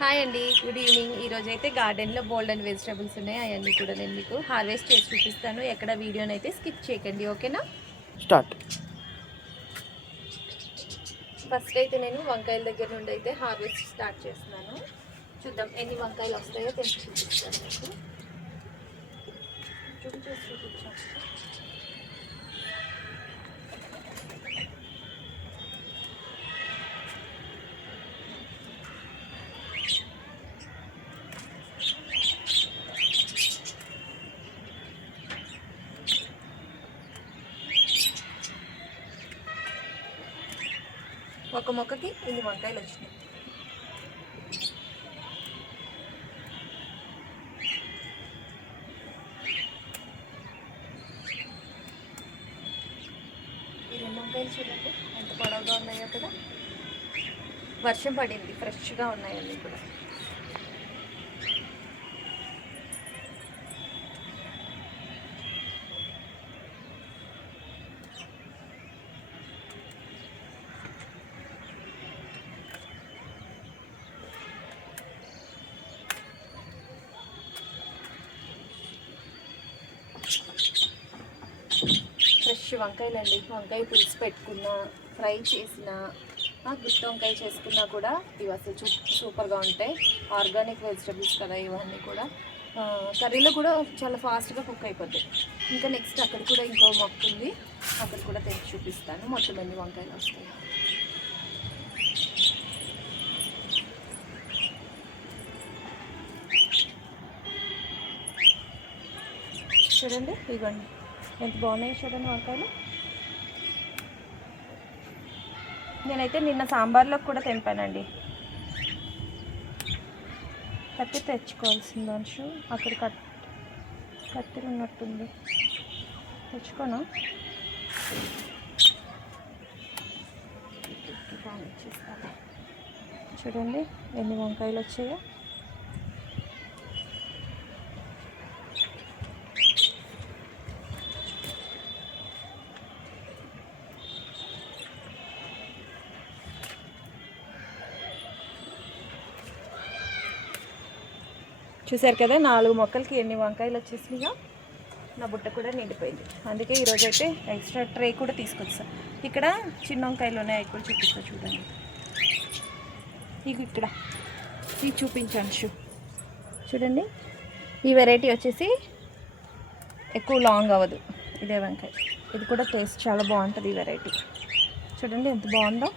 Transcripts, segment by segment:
Hi అండి, good evening. ఈరోజు అయితే గార్డెన్లో బోల్డ్ అండ్ వెజిటబుల్స్ ఉన్నాయి. అవన్నీ కూడా నేను మీకు హార్వెస్ట్ చేసి చూపిస్తాను. ఎక్కడ వీడియోని అయితే స్కిప్ చేయకండి, ఓకేనా? స్టార్ట్. ఫస్ట్ అయితే నేను వంకాయల దగ్గర నుండి అయితే హార్వెస్ట్ స్టార్ట్ చేస్తున్నాను. చూద్దాం ఎన్ని వంకాయలు వస్తాయో తెలిసి చూపిస్తాను మీకు. చూపించాను. ఒక మొక్కకి ఇన్ని వంకాయలు వచ్చినాయి. ఈ రెండు వంకాయలు చూడండి ఎంత పొడవుగా ఉన్నాయో కదా. వర్షం పడింది, ఫ్రెష్గా ఉన్నాయన్నీ కూడా. ఫ్రెష్ వంకాయలండి. వంకాయ పులుసు పెట్టుకున్నా, ఫ్రై చేసిన, గుత్తి వంకాయ చేసుకున్నా కూడా ఇవి అసలు సూపర్గా ఉంటాయి. ఆర్గానిక్ వెజిటబుల్స్ కదా ఇవన్నీ కూడా. కర్రీలో కూడా చాలా ఫాస్ట్గా కుక్ అయిపోతాయి. ఇంకా నెక్స్ట్ అక్కడ కూడా ఇంకో మొక్క ఉంది, అక్కడ కూడా తెచ్చి చూపిస్తాను. మొత్తం ఎన్ని వంకాయలు వస్తాయి చూడండి. ఇవ్వండి ఎంత బాగున్నాయి చూడండి వంకాయలు. నేనైతే నిన్న సాంబార్లోకి కూడా తెంపానండి. కత్తి తెచ్చుకోవాల్సింది అంశు. అక్కడ కత్తిరి ఉన్నట్టుంది, తెచ్చుకోను. చూడండి ఎన్ని వంకాయలు వచ్చాయో. చూసారు కదా 4 మొక్కలకి ఎన్ని వంకాయలు వచ్చేసినాయో. నా బుట్ట కూడా నిండిపోయింది. అందుకే ఈరోజు అయితే ఎక్స్ట్రా ట్రే కూడా తీసుకొచ్చా. ఇక్కడ చిన్న వంకాయలు ఉన్నాయి, అవి కూడా చూపిస్తా చూడండి. ఇక్కడ ఇది చూపించాను చూడండి. ఈ వెరైటీ వచ్చేసి ఎక్కువ లాంగ్ అవ్వదు, ఇదే వంకాయ. ఇది కూడా టేస్ట్ చాలా బాగుంటుంది. ఈ వెరైటీ చూడండి ఎంత బాగుందో.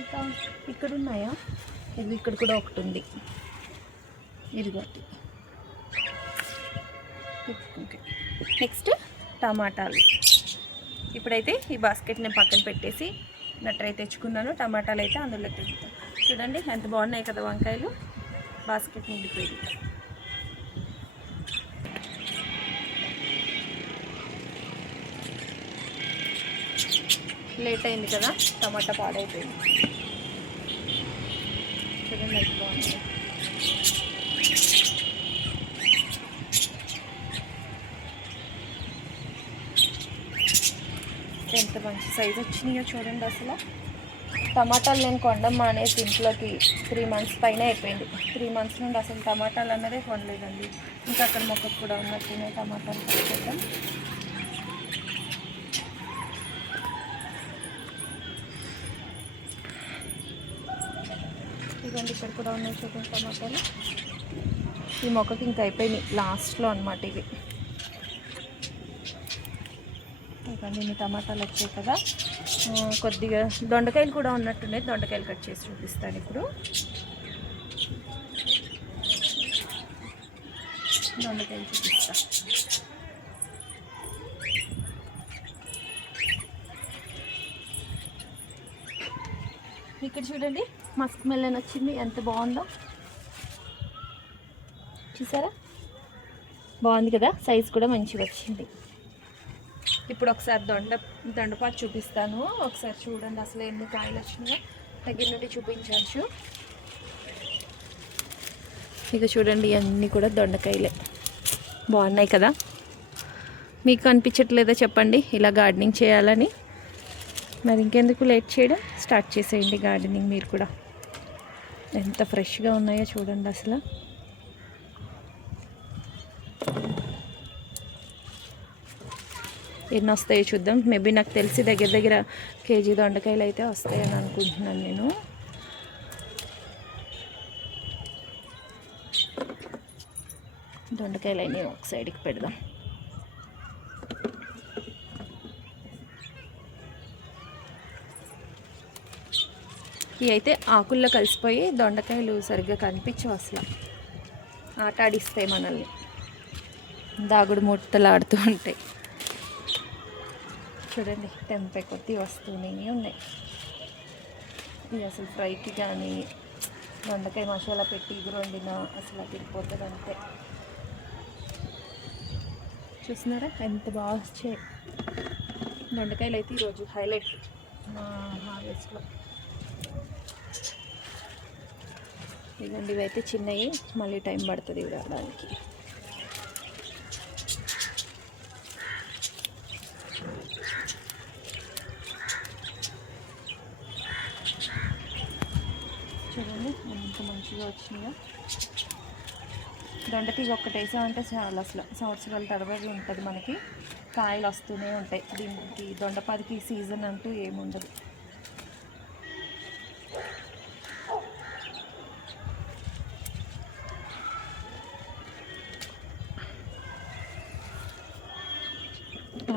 ఇంకా ఇక్కడ ఉన్నాయా? ఇది ఇక్కడ కూడా ఒకటి ఉంది. ఇదిగోటి. నెక్స్ట్ టమాటాలు. ఇప్పుడైతే ఈ బాస్కెట్ నేను పక్కన పెట్టేసి నా ట్రే తెచ్చుకున్నాను. టమాటాలు అయితే అందులో తెచ్చుతాను. చూడండి ఎంత బాగున్నాయి కదా వంకాయలు. బాస్కెట్ నిండిపోయింది. లేట్ అయింది కదా, టమాటా పాడైపోయింది. చూడండి ఎంత బాగుంది. ఎంత మంచి సైజు వచ్చినాయో చూడండి. అసలు టమాటాలు నేను కొనడం మానేసి ఇంట్లోకి 3 months పైన అయిపోయింది. 3 months నుండి అసలు టమాటాలు అన్నదే కొనలేదండి. ఇంకా అక్కడ మొక్కకు కూడా ఉన్నట్టున్నాయి టమాటాలు కొనుక్కోవడం. ఇవ్వండి ఇక్కడ కూడా ఉన్నాయి చూడండి టమాటాలు. ఈ మొక్కకి ఇంకా అయిపోయినాయి లాస్ట్లో అనమాట ఇవి. ఇవ్వండి ఇన్ని టమాటాలు వచ్చాయి కదా. కొద్దిగా దొండకాయలు కూడా ఉన్నట్టున్నాయి. దొండకాయలు కట్ చేసి చూపిస్తాను ఇప్పుడు. దొండకాయలు చూపిస్తా. ఇక్కడ చూడండి మస్క్ మెలన్ వచ్చింది, ఎంత బాగుందో చూసారా. బాగుంది కదా, సైజ్ కూడా మంచిగా వచ్చింది. ఇప్పుడు ఒకసారి దొండపాటు చూపిస్తాను. ఒకసారి చూడండి అసలు ఎన్ని కాయలు వచ్చినాయో. దగ్గర నుండి చూపించవచ్చు. ఇక చూడండి అన్నీ కూడా దొండకాయలే బాగున్నాయి కదా. మీకు అనిపించట్లేదో చెప్పండి ఇలా గార్డెనింగ్ చేయాలని. మరి ఇంకెందుకు లేట్ చేయడం, స్టార్ట్ చేసేయండి గార్డెనింగ్ మీరు కూడా. ఎంత ఫ్రెష్గా ఉన్నాయో చూడండి అసలు. ఎన్ని వస్తాయో చూద్దాం. మేబీ నాకు తెలిసి దగ్గర దగ్గర కేజీ దొండకాయలు అయితే వస్తాయని అనుకుంటున్నాను నేను. దొండకాయలు అయినా ఒక సైడ్కి పెడదాం. ఇవి అయితే ఆకుల్లో కలిసిపోయి దొండకాయలు సరిగ్గా కనిపించవు అసలు, ఆట ఆడిస్తాయి మనల్ని, దాగుడు మూటలు ఆడుతూ ఉంటాయి. చూడండి తెంపే కొద్ది వస్తూనే ఉన్నాయి. ఇది అసలు ఫ్రైకి కానీ దొండకాయ మసాలా పెట్టి ఇగురు వండినా అసలు తిరిగిపోతుంది అంతే. చూస్తున్నారా ఎంత బాగా వచ్చాయి దొండకాయలు అయితే ఈరోజు హైలైట్ మా హార్వెస్ట్లో. ఇదండి ఇవైతే చిన్నవి, మళ్ళీ టైం పడుతుంది ఇవి రావడానికి. చూడండి ఎంత మంచిగా వచ్చినాయో. దొండతీగ ఒక్కటి వేసామంటే చాలా అసలు సంవత్సరాల తరబడి ఉంటుంది మనకి, కాయలు వస్తూనే ఉంటాయి. దీనికి దొండపాదికి సీజన్ అంటూ ఏముండదు.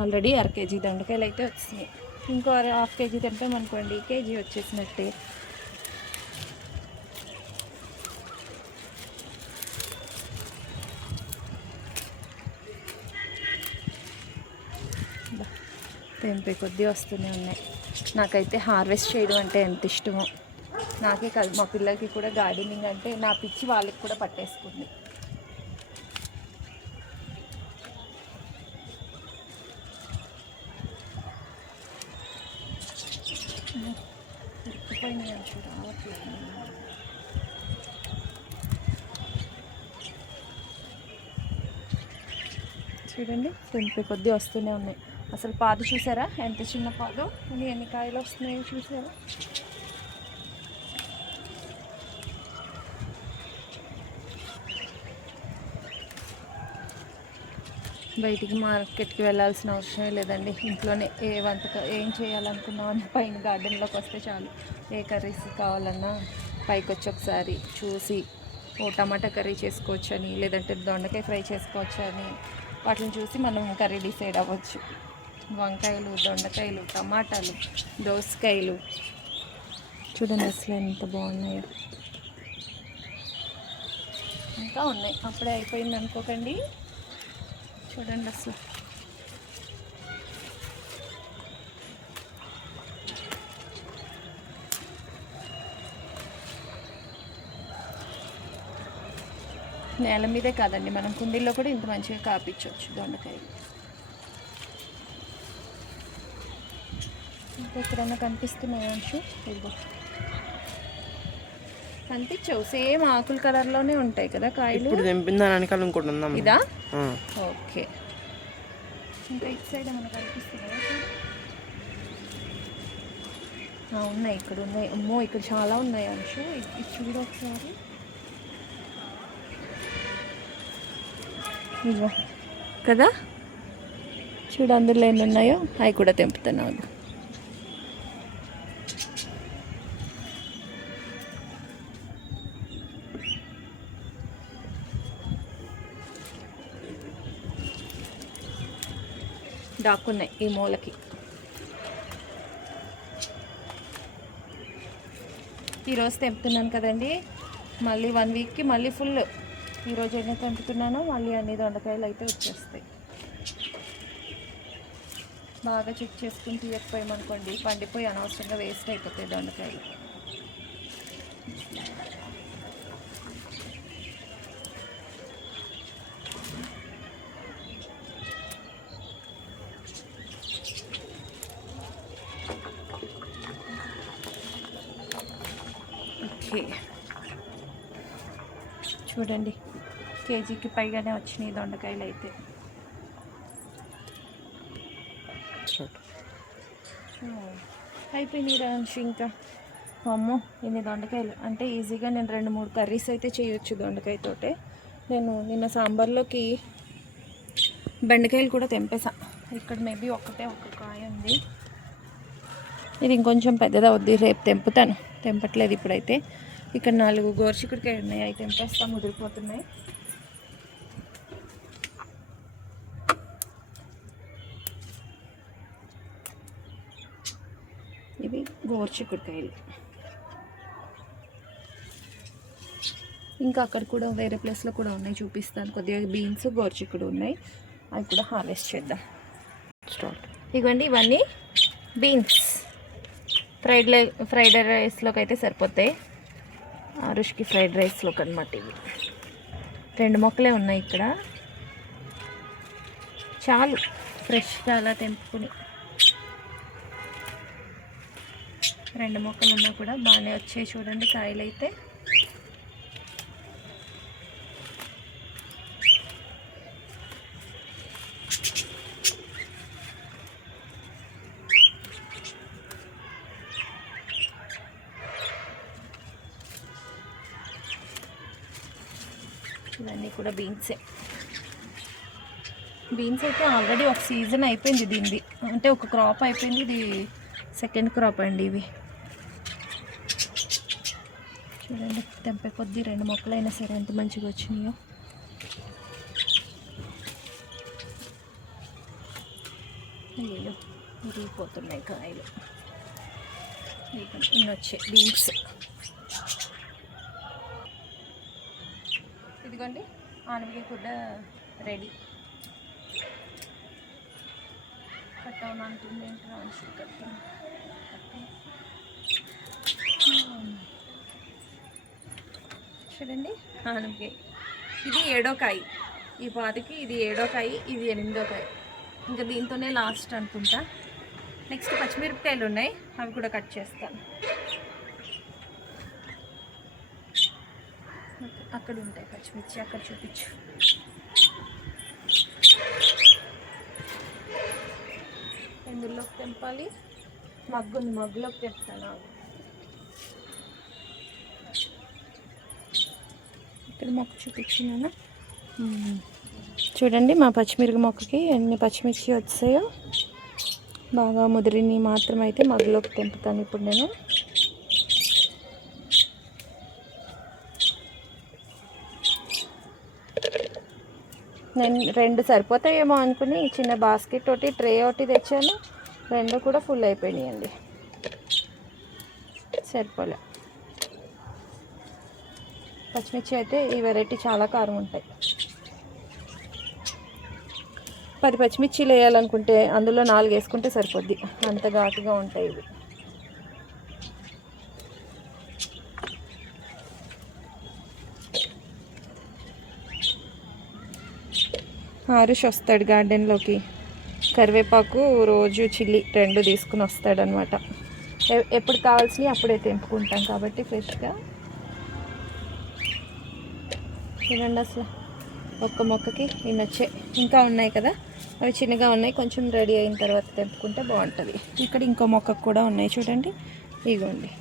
ఆల్రెడీ 1/2 కేజీ దొండకాయలు అయితే వచ్చినాయి. ఇంకో 1/2 కేజీ తింటామనుకోండి కేజీ వచ్చేసినట్టే. తెంపే కొద్దీ వస్తూనే ఉన్నాయి. నాకైతే హార్వెస్ట్ చేయడం అంటే ఎంత ఇష్టమో. నాకే కాదు మా పిల్లలకి కూడా గార్డెనింగ్ అంటే నా పిచ్చి వాళ్ళకి కూడా పట్టేసుకుంది. చూడండి తెంపే కొద్దీ వస్తూనే ఉన్నాయి. అసలు పాదు చూసారా ఎంత చిన్న పాదు, ఎన్ని కాయలు వస్తున్నాయో చూసారా. బయటికి మార్కెట్కి వెళ్ళాల్సిన అవసరమే లేదండి. ఇంట్లోనే ఏం చేయాలనుకున్నామని పైన గార్డెన్లోకి వస్తే చాలు. ఏ కర్రీస్ కావాలన్నా పైకి వచ్చి ఒకసారి చూసి ఓ టమాటా కర్రీ చేసుకోవచ్చు అని, లేదంటే దొండకాయ ఫ్రై చేసుకోవచ్చు అని వాటిని చూసి మనం కర్రీ డిసైడ్ అవ్వచ్చు. వంకాయలు, దొండకాయలు, టమాటాలు, దోసకాయలు చూడండి అసలు ఎంత బాగున్నాయో. ఇంకా ఉన్నాయి, అప్పుడే అయిపోయింది అనుకోకండి. చూడండి అసలు నేల మీదే కాదండి, మనం కుండీల్లో కూడా ఇంత మంచిగా కాపించవచ్చు దొండకాయలు. ఇంకా ఎక్కడైనా కనిపిస్తున్నాయి అంశు, ఇదిగో కనిపించవు. సేమ్ ఆకుల కలర్లోనే ఉంటాయి కదా కాయలు. ఇదా ఓకే. ఇంకా ఇటు సైడ్ ఏమైనా కనిపిస్తున్నాయా? ఉన్నాయి, ఇక్కడ ఉన్నాయి. అమ్మో ఇక్కడ చాలా ఉన్నాయి అంశు, ఇది చూడు ఒకసారి. ఇగో కదా చూడు అందులో ఎన్ని ఉన్నాయో, అవి కూడా తెంపుతున్నాను. దాక్కున్నాయి ఈ మూలకి. ఈరోజు తెంపుతున్నాను కదండి, మళ్ళీ 1 వీక్కి మళ్ళీ ఫుల్. ఈరోజు ఎన్ని తెంపుతున్నానో మళ్ళీ అన్ని దొండకాయలు అయితే వచ్చేస్తాయి. బాగా చెక్ చేసుకుని తీయకపోయామనుకోండి పండిపోయి అనవసరంగా వేస్ట్ అయిపోతాయి దొండకాయలు. ఓకే చూడండి కేజీకి పైగానే వచ్చినాయి దొండకాయలు అయితే. అయిపోయినాయి రాంచి ఇంకా. అమ్మో ఇన్ని దొండకాయలు అంటే ఈజీగా నేను 2-3 కర్రీస్ అయితే చేయొచ్చు దొండకాయతోటే. నేను నిన్న సాంబార్లోకి బెండకాయలు కూడా తెంపేసా. ఇక్కడ మేబీ ఒక కాయ ఉంది. ఇది ఇంకొంచెం పెద్దది అవుద్ది, రేపు తెంపుతాను. తెంపట్లేదు ఇప్పుడైతే. ఇక్కడ 4 గోరుచిక్కుడుకాయ ఉన్నాయి, అవి తెంపేస్తా, ముదిరిపోతున్నాయి. ఇవి గోరుచిక్కుడుకాయలు. ఇంకా అక్కడ కూడా వేరే ప్లేస్లో కూడా ఉన్నాయి, చూపిస్తాను. కొద్దిగా బీన్స్ గోరుచిక్కుడు ఉన్నాయి, అవి కూడా హార్వెస్ట్ చేద్దాం. ఇవ్వండి ఇవన్నీ బీన్స్ ఫ్రైడ్ రైస్లోకి అయితే సరిపోతాయి. రుషికి ఫ్రైడ్ రైస్లోకి అనమాట. ఇవి 2 మొక్కలే ఉన్నాయి ఇక్కడ, చాలు ఫ్రెష్గా అలా తెంపుకుని. 2 మొక్కలు ఉన్నా కూడా బాగానే వచ్చాయి చూడండి కాయలు అయితే. ఇవన్నీ కూడా బీన్సే. బీన్స్ అయితే ఆల్రెడీ ఒక సీజన్ అయిపోయింది దీనిది, అంటే ఒక క్రాప్ అయిపోయింది. ఇది సెకండ్ క్రాప్ అండి. ఇవి చూడండి తెంపే కొద్దీ 2 మొక్కలైనా సరే ఎంత మంచిగా వచ్చినాయో. అయ్యో విరిగిపోతున్నాయి కాయలు. ఇన్ని వచ్చాయి బీన్స్. ఇదిగోండి ఆనపకాయ కూడా రెడీ. కట్టవనంటుంది ఏంటి రాసి కట్ట. చూడండి ఆనపకాయ, ఇది 7వ కాయ. ఈ పాతికి ఇది 7వ కాయ, ఇది 8వ కాయ. ఇంకా దీంతోనే లాస్ట్ అనుకుంటా. నెక్స్ట్ పచ్చిమిరపకాయలు ఉన్నాయి, అవి కూడా కట్ చేస్తాను. అక్కడ ఉంటాయి పచ్చిమిర్చి, అక్కడ చూపించు. ఎందులోకి తెంపాలి? మగ్గుంది, మగ్గులోకి తెంపుతాను. ఇక్కడ మొక్క చూపించినాను చూడండి. మా పచ్చిమిరప మొక్కకి ఎన్ని పచ్చిమిర్చి వచ్చాయో. బాగా ముదిరిని మాత్రం అయితే మగ్గులోకి తెంపుతాను ఇప్పుడు నేను. నేను 2 సరిపోతాయేమో అనుకుని చిన్న బాస్కెట్ ఒకటి, ట్రే ఒకటి తెచ్చాను. 2 కూడా ఫుల్ అయిపోయినాయండి, సరిపోలే. పచ్చిమిర్చి అయితే ఈ వెరైటీ చాలా కారం ఉంటాయి. 10 పచ్చిమిర్చిలు వేయాలనుకుంటే అందులో 4 వేసుకుంటే సరిపోద్ది, అంత ఘాటుగా ఉంటాయి ఇవి. ఆరుష్ వస్తాడు గార్డెన్లోకి. కరివేపాకు, రోజు చిల్లీ 2 తీసుకుని వస్తాడనమాట. ఎప్పుడు కావాల్సినవి అప్పుడే తెంపుకుంటాం కాబట్టి ఫ్రెష్గా. చూడండి అసలు ఒక్క మొక్కకి ఇన్ని వచ్చాయి. ఇంకా ఉన్నాయి కదా, అవి చిన్నగా ఉన్నాయి. కొంచెం రెడీ అయిన తర్వాత తెంపుకుంటే బాగుంటుంది. ఇక్కడ ఇంకో మొక్కకు కూడా ఉన్నాయి చూడండి, ఇగోండి.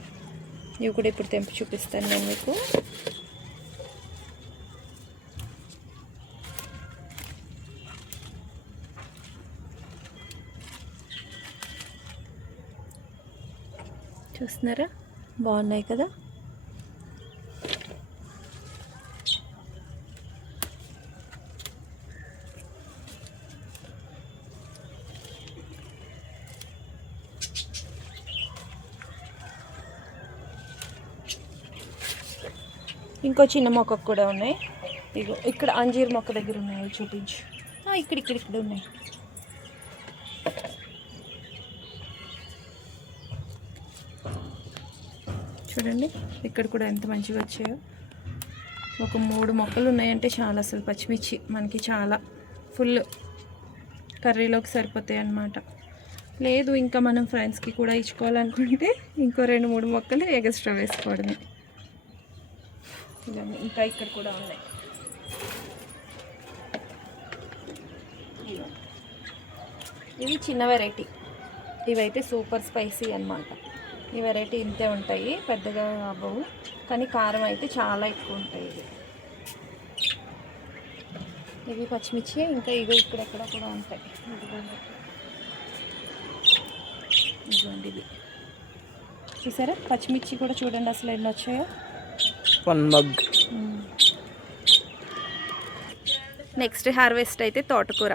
ఇవి కూడా ఇప్పుడు తెంపి చూపిస్తాను నేను మీకు. చూస్తున్నారా, బాగున్నాయి కదా. ఇంకో చిన్న మొక్కకు కూడా ఉన్నాయి. ఇగో ఇక్కడ అంజీర్ మొక్క దగ్గర ఉన్నాయి, చూపించు. ఇక్కడ ఉన్నాయి. చూడండి ఇక్కడ కూడా ఎంత మంచిగా వచ్చాయో. ఒక 3 మొక్కలు ఉన్నాయంటే చాలా, అసలు పచ్చిమిర్చి మనకి చాలా ఫుల్ కర్రీలోకి సరిపోతాయి అన్నమాట. లేదు ఇంకా మనం ఫ్రెండ్స్కి కూడా ఇచ్చుకోవాలనుకుంటే ఇంకో 2-3 మొక్కలు ఎక్స్ట్రా వేసుకోవడమే. ఇవన్నీ ఇంకా ఇక్కడ కూడా ఉన్నాయి. ఇవి చిన్న వెరైటీ, ఇవైతే సూపర్ స్పైసీ అన్నమాట. ఈ వెరైటీ ఇంతే ఉంటాయి, పెద్దగా అవ్వవు, కానీ కారం అయితే చాలా ఎక్కువ ఉంటాయి. ఇవి పచ్చిమిర్చి, ఇంకా ఇవి ఇక్కడెక్కడ కూడా ఉంటాయి. ఇదిగోండి ఇవి చూసారా, పచ్చిమిర్చి కూడా చూడండి అసలు ఎన్ని వచ్చాయో. 1 మగ్. నెక్స్ట్ హార్వెస్ట్ అయితే తోటకూర,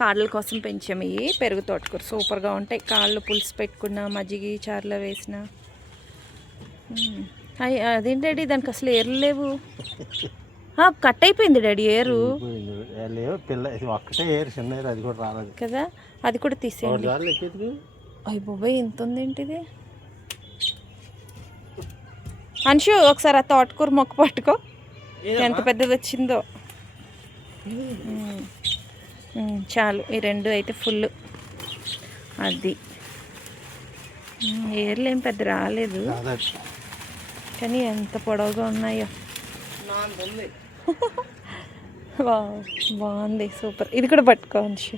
కాళ్ళ కోసం పెంచాము. ఇవి పెరుగు తోటకూర సూపర్గా ఉంటాయి. కాళ్ళు పులుసు పెట్టుకున్న, మజ్జిగ చారులో వేసిన. అదేంటి డాడీ, దానికి అసలు ఏర్లు లేవు. కట్ అయిపోయింది డాడీ ఏరు కదా, అది కూడా తీసేయండి. అయ్య బాబాయ్, ఎంత ఉందేంటిది. అంశు ఒకసారి ఆ తోటకూర మొక్క పట్టుకో, ఎంత పెద్దది వచ్చిందో. చాలు, ఈ 2 అయితే ఫుల్. అది ఏర్లు ఏం పెద్ద రాలేదు, కానీ ఎంత పొడవుగా ఉన్నాయో. బాగుంది, సూపర్. ఇది కూడా పట్టుకో అంశు.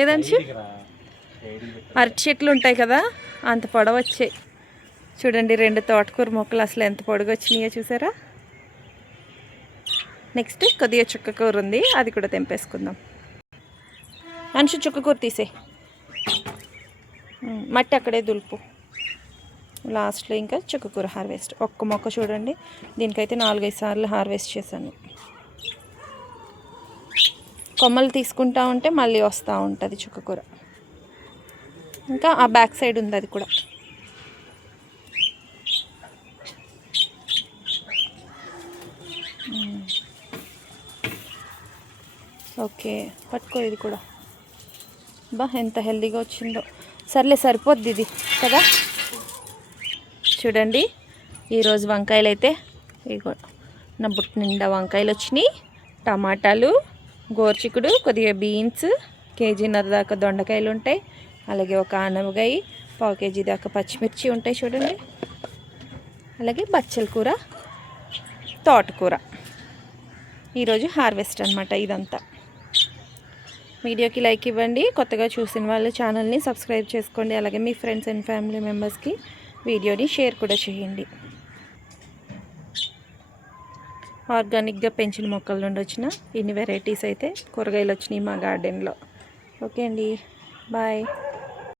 ఏదంశు, అరటి చెట్లు ఉంటాయి కదా, అంత పొడవు వచ్చాయి. చూడండి 2 తోటకూర మొక్కలు అసలు ఎంత పొడుగు వచ్చినాయో చూసారా. నెక్స్ట్ కొద్దిగా చుక్కకూర ఉంది, అది కూడా తెంపేసుకుందాం. అంశు చుక్కకూర తీసే, మట్టి అక్కడే దులుపు. లాస్ట్లో ఇంకా చుక్కకూర హార్వెస్ట్. ఒక్క మొక్క చూడండి, దీనికైతే 4-5 సార్లు హార్వెస్ట్ చేశాను. కొమ్మలు తీసుకుంటా ఉంటే మళ్ళీ వస్తూ ఉంటుంది చుక్కకూర. ఇంకా ఆ బ్యాక్ సైడ్ ఉంది, అది కూడా. ఓకే, పట్టుకో ఇది కూడా. ఎంత హెల్దీగా వచ్చిందో. సర్లే, సరిపోద్ది ఇది కదా. చూడండి ఈరోజు వంకాయలు అయితే ఇగో నా బుట్ట నిండా వంకాయలు వచ్చినాయి. టమాటాలు, గోరుచిక్కుడు, కొద్దిగా బీన్స్, 1.5 కేజీ దాకా దొండకాయలు ఉంటాయి. అలాగే ఒక ఆనపకాయ, 1/4 కేజీ దాకా పచ్చిమిర్చి ఉంటాయి చూడండి. అలాగే బచ్చల కూర, తోటకూర. ఈరోజు హార్వెస్ట్ అనమాట ఇదంతా. వీడియోకి లైక్ ఇవ్వండి, కొత్తగా చూసిన వాళ్ళు ఛానల్ని సబ్స్క్రైబ్ చేసుకోండి. అలాగే మీ ఫ్రెండ్స్ అండ్ ఫ్యామిలీ మెంబర్స్కి వీడియోని షేర్ కూడా చేయండి. ఆర్గానిక్గా పెంచిన మొక్కల నుండి వచ్చిన ఇన్ని వెరైటీస్ అయితే కూరగాయలు వచ్చినాయి మా గార్డెన్లో. ఓకే అండి, బాయ్.